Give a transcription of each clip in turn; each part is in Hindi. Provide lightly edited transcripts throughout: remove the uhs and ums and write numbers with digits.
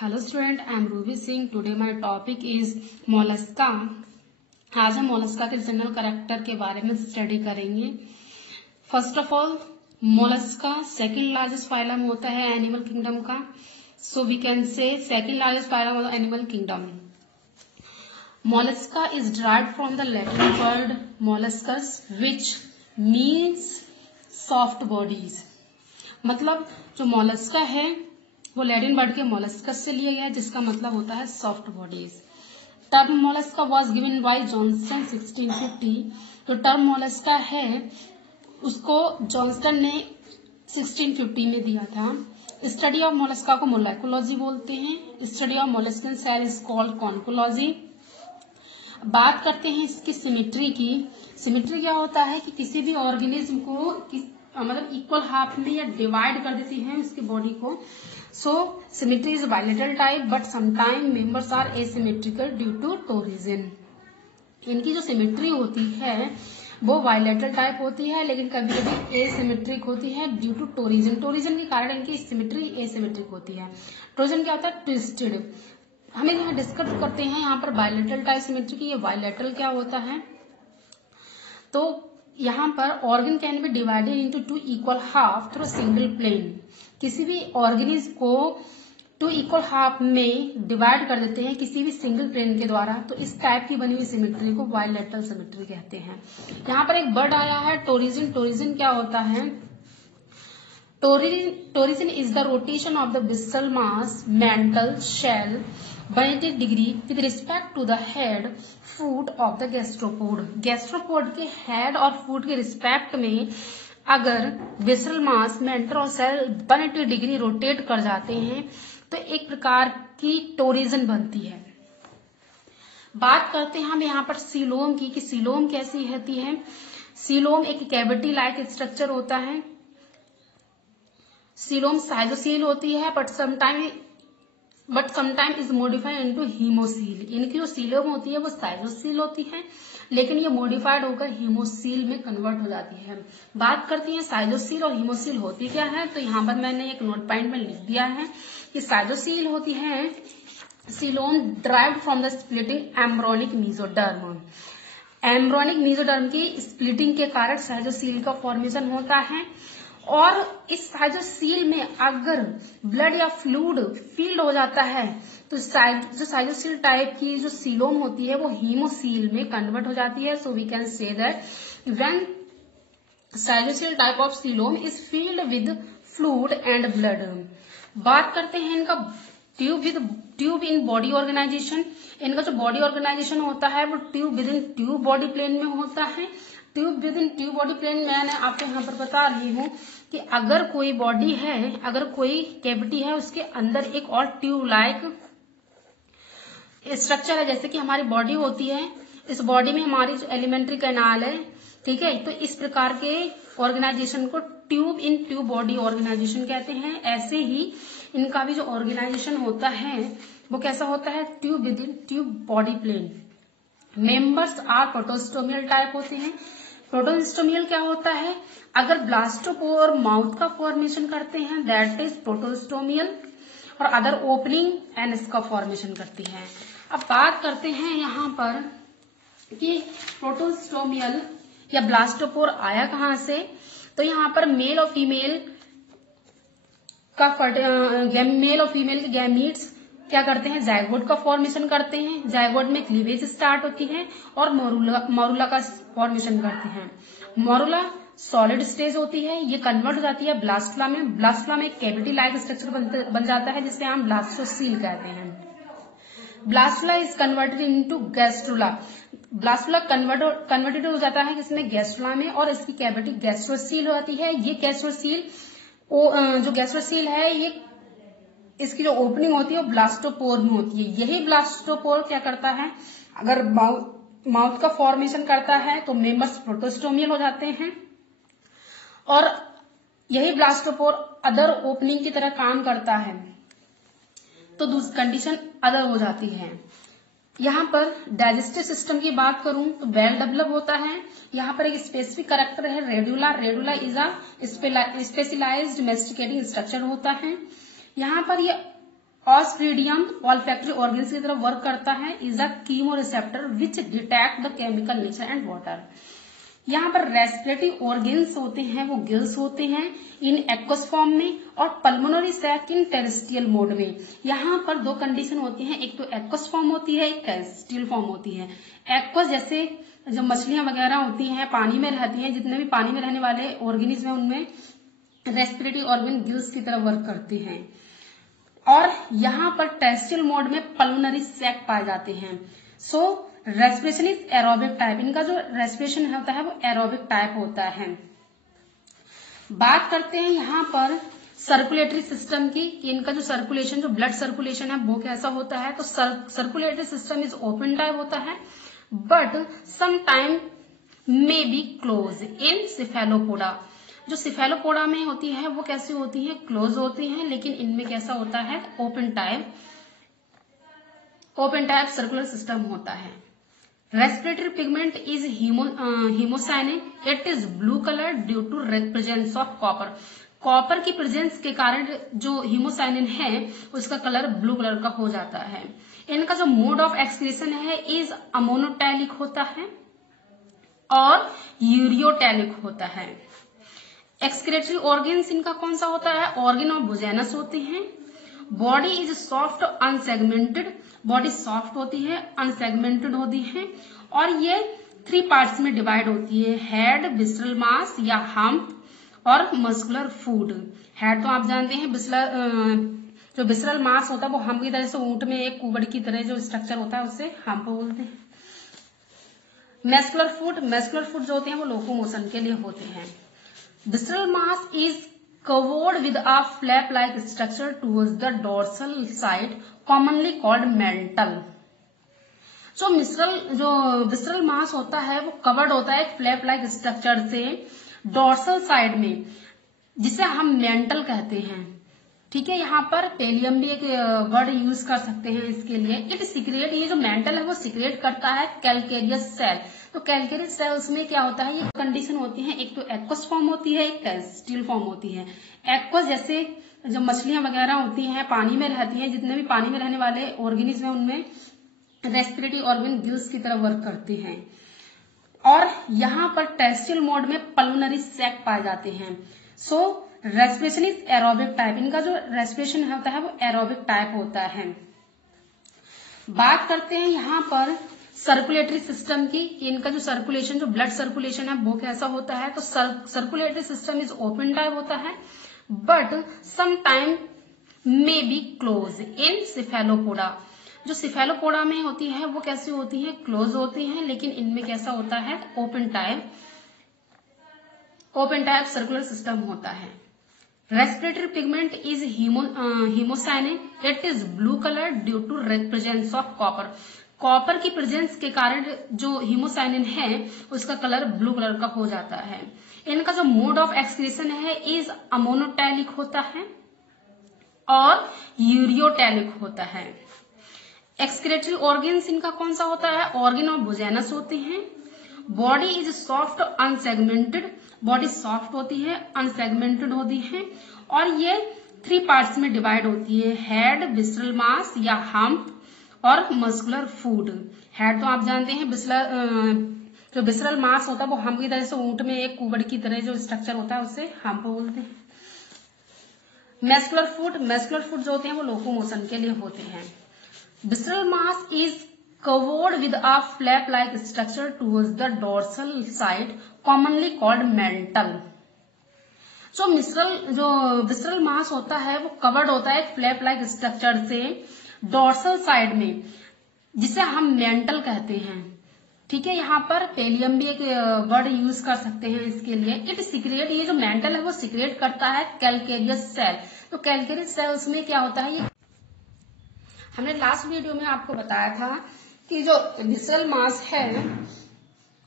Hello student, I am Ruby Singh. Today my topic is Mollusca. आज हम मोलस्का के जनरल कैरेक्टर के बारे में स्टडी करेंगे। First of all, Mollusca second largest phylum होता है एनिमल किंगडम का। So we can say second largest phylum of animal kingdom. Mollusca is derived from the Latin word molluscus which means soft bodies. मतलब जो मोलस्का है वो लैटिन वर्ड के मोलस्कस से लिया गया है, जिसका मतलब होता है soft bodies. Term Mollusca was given by Johnson 1650। तो टर्म मोलस्का है उसको जॉनसन ने 1650 में दिया था। स्टडी ऑफ मोलस्का को मोलैकोलॉजी बोलते हैं। Study of molluscan shell is called conchology. बात करते हैं इसकी सिमेट्री की। सिमेट्री क्या होता है कि किसी भी ऑर्गेनिज्म को मतलब इक्वल हाफ में या डिवाइड कर देती है उसकी बॉडी को। So symmetry is bilateral type but sometime members are asymmetrical due to torsion. इनकी जो सिमेट्री होती है वो बायलेटरल टाइप होती है, लेकिन कभी कभी एसिमेट्रिक होती है ड्यू टू टोरिजन। टोरिजन के कारण इनकी सिमेट्री एसिमेट्रिक होती है। टोरिजन क्या होता है? ट्विस्टेड। हम यहाँ डिस्कस करते हैं यहाँ पर बायलेटरल टाइप सिमेट्री की। ये बायलेटरल क्या होता है? तो यहाँ पर organ can be divided into two equal half through single plane. किसी भी ऑर्गेनिज्म को टू इक्वल हाफ में डिवाइड कर देते हैं किसी भी सिंगल प्लेन के द्वारा, तो इस टाइप की बनी हुई सिमेट्री को बायलेटरल सिमेट्री कहते हैं। यहाँ पर एक वर्ड आया है टोरिजन। टोरिजन क्या होता है? Torsion is the rotation of the visceral mass mantle shell 180 degree with respect to the head foot of the gastropod. Gastropod के हेड और फूट के रिस्पेक्ट में अगर विसरल मास मेंटल और सेल 180 डिग्री रोटेट कर जाते हैं तो एक प्रकार की टोरिजन बनती है। बात करते हैं हम यहाँ पर सीलोम की कि सीलोम कैसी होती है। सीलोम एक कैविटी लाइक स्ट्रक्चर होता है। सीलोम साइजोसील होती है but sometime is modified into haemocoel. इनकी जो सीलोम होती है वो साइजोसील होती है, लेकिन ये मॉडिफाइड होकर हीमोसील में कन्वर्ट हो जाती है। बात करती हैं साइजोसील और हीमोसील होती क्या है। तो यहाँ पर मैंने एक नोट पॉइंट में लिख दिया है कि साइजोसील होती है coelom derived from the splitting embryonic mesoderm. Embryonic mesoderm की स्प्लिटिंग के कारण साइजोसील का फॉर्मेशन होता है। और इस साइजोसील में अगर ब्लड या फ्लूइड फील्ड हो जाता है तो जो साइजोसील टाइप की जो सीलोम होती है वो हीमोसील में कन्वर्ट हो जाती है। So we can say that when साइजोसील type of coelom is filled with fluid and blood. बात करते हैं इनका ट्यूब इन बॉडी ऑर्गेनाइजेशन। इनका जो बॉडी ऑर्गेनाइजेशन होता है वो tube within tube body plane में होता है। Tube within tube body plane मैंने आपको यहाँ पर बता रही हूँ कि अगर कोई बॉडी है, अगर कोई कैविटी है, उसके अंदर एक और ट्यूब लाइक स्ट्रक्चर है। जैसे कि हमारी बॉडी होती है, इस बॉडी में हमारी जो एलिमेंट्री कैनाल है, ठीक है, तो इस प्रकार के ऑर्गेनाइजेशन को tube in tube body organisation कहते हैं। ऐसे ही इनका भी जो ऑर्गेनाइजेशन होता है वो कैसा होता है? Tube within tube body plane. Members are protostomial type होते हैं। प्रोटोस्टोमियल क्या होता है? अगर ब्लास्टोपोर माउथ का फॉर्मेशन करते हैं दैट इज प्रोटोस्टोमियल, और अदर ओपनिंग एनस का फॉर्मेशन करती है। अब बात करते हैं यहाँ पर कि प्रोटोस्टोमियल या ब्लास्टोपोर आया कहाँ से। तो यहाँ पर मेल और फीमेल के गैमीट्स क्या करते हैं? जाइगोट का फॉर्मेशन करते हैं। जाइगोट में क्लीवेज स्टार्ट होती है और मोरुला का फॉर्मेशन करते हैं। मोरुला सॉलिड स्टेज होती है, ये कन्वर्ट हो जाती है ब्लास्टुला में। ब्लास्टुला में एक कैविटी लाइक स्ट्रक्चर बन जाता है जिसे हम ब्लास्टोसील कहते हैं। Blastula is converted into gastrula. Blastula converted हो जाता है किसमें? गैस्ट्रुला में, और इसकी कैविटी गैस्ट्रोसील होती है। ये गैस्ट्रोसील जो गैस्ट्रोसील है, ये इसकी जो ओपनिंग होती है वो ब्लास्टोपोर में होती है। यही ब्लास्टोपोर क्या करता है? अगर माउथ का फॉर्मेशन करता है तो मेंबर्स प्रोटोस्टोमियल हो जाते हैं, और यही ब्लास्टोपोर अदर ओपनिंग की तरह काम करता है तो कंडीशन अदर हो जाती है। यहाँ पर डाइजेस्टिव सिस्टम की बात करूं तो वेल डेवलप होता है। यहाँ पर एक स्पेसिफिक कैरेक्टर है radula. Radula is a specialized masticating structure होता है। यहाँ पर ये ऑस्ट्रिडियम ऑल्फैक्टरी ऑर्गन्स की तरफ वर्क करता है, is a chemo receptor which detect the chemical nature and water. यहाँ पर रेस्पिरेटरी ऑर्गन्स होते हैं वो गिल्स होते हैं इन एक्वस फॉर्म में और pulmonary sac in terrestrial mode में। यहाँ पर दो कंडीशन होती हैं, एक तो एक्वस फॉर्म होती है, एक टेरेस्ट्रियल फॉर्म होती है। एक्वस जैसे जो मछलियां वगैरह होती हैं पानी में रहती हैं, जितने भी पानी में रहने वाले ऑर्गेनिज्म हैं उनमें रेस्पिरेटरी ऑर्गन गिल्स की तरह वर्क करते हैं। और यहाँ पर टेरेस्ट्रियल मोड में पल्मोनरी सैक पाए जाते हैं। सो रेस्पिरेशन इज एरोबिक टाइप, इनका जो रेस्पिरेशन होता है वो एरोबिक टाइप होता है। बात करते हैं यहाँ पर सर्कुलेटरी सिस्टम की कि इनका जो सर्कुलेशन, जो ब्लड सर्कुलेशन है वो कैसा होता है। तो circulatory system is open type होता है but some time may be close in Cephalopoda. जो सिफेलोपोडा में होती है वो कैसी होती है, क्लोज होती है, लेकिन इनमें कैसा होता है, ओपन टाइप सर्कुलर सिस्टम होता है। Respiratory pigment is haemocyanin, it is blue colour due to presence of copper. Copper की प्रेजेंस के कारण जो हीमोसाइनिन है उसका कलर ब्लू कलर का हो जाता है। इनका जो मोड ऑफ एक्सक्रीशन है इज अमोनोटैलिक होता है और यूरियोटैलिक होता है। एक्सक्रेटरी ऑर्गन्स इनका कौन सा होता है, ऑर्गन और बुजेनस होते हैं। Body is soft unsegmented, body soft होती है, अनसेगमेंटेड होती है और ये 3 पार्ट्स में डिवाइड होती है, हेड, विसरल मास या हम्प और मस्कुलर फूड। हेड तो आप जानते हैं, जो विसरल मास होता है वो हम्प की तरह से ऊंट में एक कुबड़ की तरह जो स्ट्रक्चर होता है उससे हम्प बोलते हैं। मस्कुलर फूड जो होते हैं वो लोकोमोशन के लिए होते हैं। Visceral mass is covered with a flap-like structure towards the dorsal side, commonly called mantle. जो visceral mass होता है वो कवर्ड होता है एक flap-like स्ट्रक्चर से डोर्सल साइड में, जिसे हम मेंटल कहते हैं। ठीक है, यहाँ पर पेलियम भी एक वर्ड यूज कर सकते हैं इसके लिए। इट सिक्रेट, ये जो मेंटल है वो सिक्रेट करता है कैलकेरियस सेल। तो कैलकेरियस सेल्स में क्या होता है, ये कंडीशन होती है, एक तो एक्वस फॉर्म होती है, एक टेरेस्ट्रियल फॉर्म होती है। एक्वस जैसे जो मछलियां वगैरह होती हैं पानी में रहती हैं, जितने भी पानी में रहने वाले ऑर्गेनिज्म हैं उनमें रेस्पिरेटरी ऑर्गन गिल्स की तरह वर्क करते हैं। और यहाँ पर टेरेस्ट्रियल मोड में पल्मोनरी सैक पाए जाते हैं। सो रेस्पिरेशन इज एरोबिक टाइप, इनका जो रेस्पिरेशन होता है वो एरोबिक टाइप होता है। बात करते हैं यहाँ पर सर्कुलेटरी सिस्टम की, इनका जो सर्कुलेशन, जो ब्लड सर्कुलेशन है वो कैसा होता है। तो circulatory system is open type होता है but some time may be close in Cephalopoda. जो सिफेलोपोडा में होती है वो कैसी होती है, क्लोज होती है, लेकिन इनमें कैसा होता है, ओपन टाइप सर्कुलर सिस्टम होता है। Respiratory pigment is haemocyanin, it is blue colour due to presence of copper. Copper की प्रेजेंस के कारण जो हीमोसाइनिन है उसका कलर ब्लू कलर का हो जाता है। इनका जो मोड ऑफ एक्सक्रीशन है इज अमोनोटैलिक होता है और यूरियोटैलिक होता है। एक्सक्रेटरी ऑर्गन्स इनका कौन सा होता है, ऑर्गन और बुजेनस होते हैं। Body is soft unsegmented, body soft होती है, अनसेगमेंटेड होती है और ये 3 पार्ट्स में डिवाइड होती है, हेड, विसरल मास या हम्प और मस्कुलर फूड। हेड तो आप जानते हैं, जो विसरल मास होता है वो हम्प की तरह से ऊंट में एक कुबड़ की तरह जो स्ट्रक्चर होता है उससे हम्प बोलते हैं। मस्कुलर फूड जो होते हैं वो लोकोमोशन के लिए होते हैं। Visceral mass is covered with a flap-like structure towards the dorsal side, commonly called mantle. जो विसरल मास होता है वो कवर्ड होता है एक फ्लैप-लाइक स्ट्रक्चर से डोर्सल साइड में, जिसे हम मेंटल कहते हैं। ठीक है, यहाँ पर पेलियम भी एक वर्ड यूज कर सकते हैं इसके लिए। इट सिक्रेट, ये जो मेंटल है वो सिक्रेट करता है कैलकेरियस सेल। तो कैलकेरियस सेल्स में क्या होता है, ये हमने लास्ट वीडियो में आपको बताया था कि जो विसरल मास है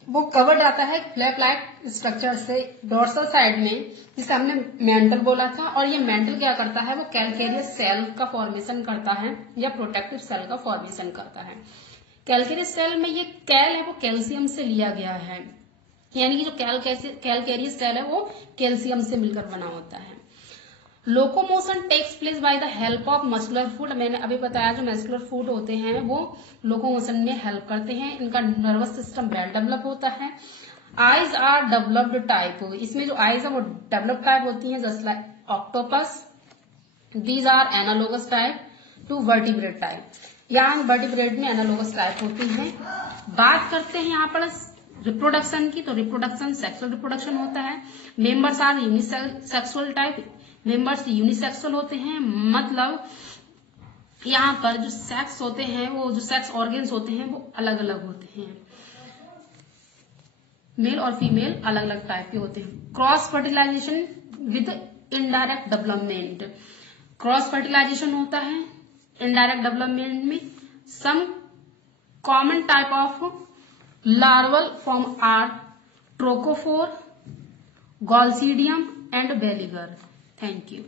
वो कवर्ड आता है फ्लैप लाइक स्ट्रक्चर से डोर्सल साइड में, जिसे हमने मेंटल बोला था। और ये मेंटल क्या करता है, वो कैलकेरियस सेल का फॉर्मेशन करता है या प्रोटेक्टिव सेल का फॉर्मेशन करता है। कैलकेरियस सेल में ये कैल है वो कैल्शियम से लिया गया है, यानी कि जो कैलकेरियस सेल है वो कैल्शियम से मिलकर बना होता है। Locomotion takes place by the help of muscular foot. मैंने अभी बताया जो मस्कुलर फूड होते हैं वो लोकोमोशन में हेल्प करते हैं। इनका नर्वस सिस्टम वेल डेवलप होता है। आईज आर डेवलप्ड टाइप, इसमें जो आईज है वो डेवलप टाइप होती हैं just like octopus. These are analogous type to vertebrate type, यहाँ वर्टिब्रेट में एनालोगस टाइप होती हैं। बात करते हैं यहाँ पर रिप्रोडक्शन की, तो रिप्रोडक्शन सेक्सुअल रिप्रोडक्शन होता है। Members are unisexual type, members unisexual होते हैं, मतलब यहाँ पर जो सेक्स होते हैं वो जो सेक्स ऑर्गन्स होते हैं वो अलग अलग होते हैं, मेल और फीमेल अलग अलग टाइप के होते हैं। Cross fertilisation with indirect development, cross fertilisation होता है इनडायरेक्ट डेवलपमेंट में। Some common type of larval form are trochophore, Golcidium and Belliger. Thank you.